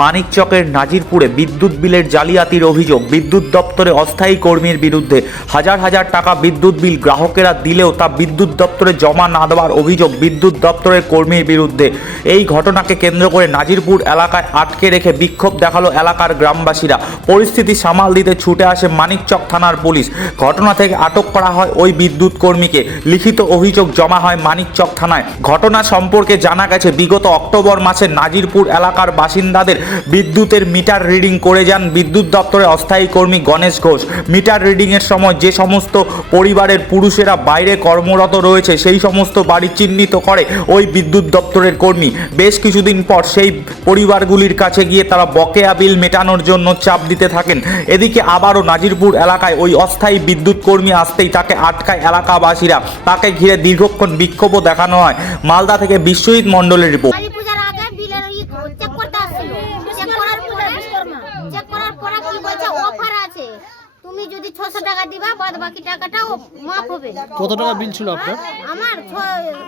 মানিকচকের নাজিরপুরে বিদ্যুৎ বিলের জালিয়াতির অভিযোগ। বিদ্যুৎ দপ্তরে অস্থায়ী কর্মীর বিরুদ্ধে হাজার হাজার টাকা বিদ্যুৎ বিল গ্রাহকেরা দিলেও তা বিদ্যুৎ দপ্তরে জমা না দেওয়ার অভিযোগ বিদ্যুৎ দপ্তরের কর্মীর বিরুদ্ধে। এই ঘটনাকে কেন্দ্র করে নাজিরপুর এলাকায় আটকে রেখে বিক্ষোভ দেখাল এলাকার গ্রামবাসীরা। পরিস্থিতি সামাল দিতে ছুটে আসে মানিকচক থানার পুলিশ। ঘটনা থেকে আটক করা হয় ওই বিদ্যুৎ কর্মীকে। লিখিত অভিযোগ জমা হয় মানিকচক থানায়। ঘটনা সম্পর্কে জানা গেছে, বিগত অক্টোবর মাসে নাজিরপুর এলাকার বাসিন্দাদের বিদ্যুতের মিটার রিডিং করে যান বিদ্যুৎ দপ্তরের অস্থায়ী কর্মী গণেশ ঘোষ। মিটার রিডিংয়ের সময় যে সমস্ত পরিবারের পুরুষেরা বাইরে কর্মরত রয়েছে, সেই সমস্ত বাড়ি চিহ্নিত করে ওই বিদ্যুৎ দপ্তরের কর্মী। বেশ কিছুদিন পর সেই পরিবারগুলির কাছে গিয়ে তারা বকেয়া বিল মেটানোর জন্য চাপ দিতে থাকেন। এদিকে আবারও নাজিরপুর এলাকায় ওই অস্থায়ী বিদ্যুৎ কর্মী আসতেই তাকে আটকায় এলাকাবাসীরা। তাকে ঘিরে দীর্ঘক্ষণ বিক্ষোভও দেখানো হয়। মালদা থেকে বিশ্বজিৎ মণ্ডলের রিপোর্ট কালী পূজার আগে বিলের ই চেক করতে আসছিল চেক করার পরে চেক করার পরে কি বলছে অফার আছে তুমি ছশো টাকা দিবা বাদ বাকি টাকাটাও মাফ হবে। কত টাকা বিল ছিল আপনার? আমার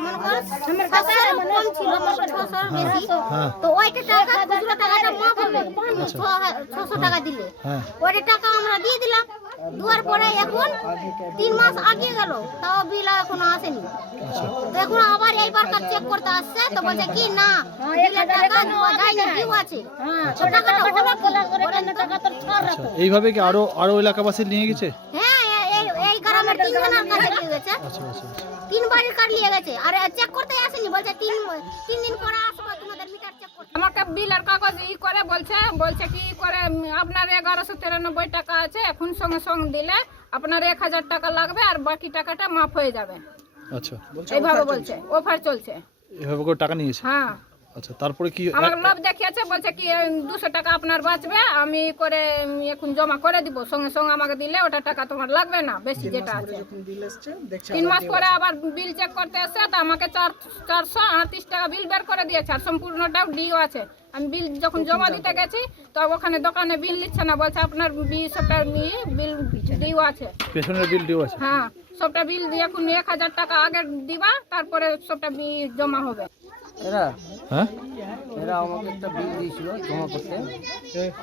মনে করো সাতশোর কম ছিল মনে করো। ছশোর বেশি। হ্যাঁ। তো ওইটা টাকা খুচরো টাকাটা মাফ ছশো টাকা দিলে। হ্যাঁ। টাকা আমরা দিয়ে দিলাম। দুয়ার পরে এখন তিন মাস আগে গেল তাও বিল এখনও আসেনি। এখন আবার এইবার চেক করতে আসছে তো বলছে কি না বিলের টাকা দেওয়া যায়নি ডিউ আছে। তো টাকাটা হলো কি? বলেন তো? এইভাবে কি আরও আরও এলাকাবাসী নিয়ে গেছে? হ্যাঁ এই- এই এই গ্রামের তিনজনের কাছে নিয়ে গেছে। তিন বাড়ির কার্ড নিয়ে গেছে। আর চেক করতে আসেনি বলছে তিন তিন দিন পরে আসব তোমাদের মিটার চেক করতে আমাকে বিলের কাগজ ই করে বলছে বলছে কি করে আপনার এগারোশো তিরানব্বই টাকা আছে এখন সঙ্গে সঙ্গে দিলে আপনার এক হাজার টাকা লাগবে আর বাকি টাকাটা মাফ হয়ে যাবে। আচ্ছা। এইভাবে বলছে অফার চলছে। এভাবে করে টাকা নিয়েছে? হ্যাঁ। আচ্ছা তারপরে কি আমার লোভ দেখিয়েছে বলছে কি দুশো টাকা আপনার বাঁচবে আমি করে এখন জমা করে দিব সঙ্গে সঙ্গে আমাকে দিলে ওটা টাকা তোমার লাগবে না বেশি যেটা আছে। তিন মাস পরে আবার বিল চেক করতে এসে তো আমাকে চার চারশো আটত্রিশ টাকা বিল বের করে দিয়েছে আর সম্পূর্ণটাও ডিও আছে। আমি বিল যখন জমা দিতে গেছি তো ওখানে দোকানে বিল নিচ্ছে না বলছে আপনার বি সবটা নিয়ে বিল ডিও আছে। পেছনের বিল ডিউ আছে? হ্যাঁ সবটা বিল দিয়ে এখন এক হাজার টাকা আগে দিবা তারপরে সবটা বিল জমা হবে। এরা হ্যাঁ? এরা আমাকে একটা বিল দিয়েছিল জমা করতে।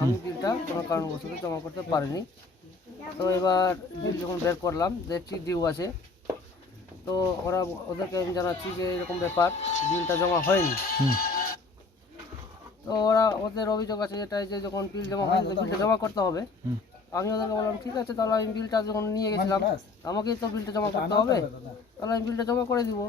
আমি বিলটা কোনো কারণবশত জমা করতে পারিনি। তো এবার বিল যখন বের করলাম দেখছি ডিউ আছে। তো ওরা ওদেরকে আমি জানাচ্ছি যে এরকম ব্যাপার বিলটা জমা হয়নি। তো ওরা ওদের অভিযোগ আছে এটাই যে যখন বিল জমা হয়নি বিলটা জমা করতে হবে। আমি ওদেরকে বললাম ঠিক আছে তাহলে আমি বিলটা যখন নিয়ে গেছিলাম আমাকেই তো বিলটা জমা করতে হবে। তাহলে আমি বিলটা জমা করে দিব।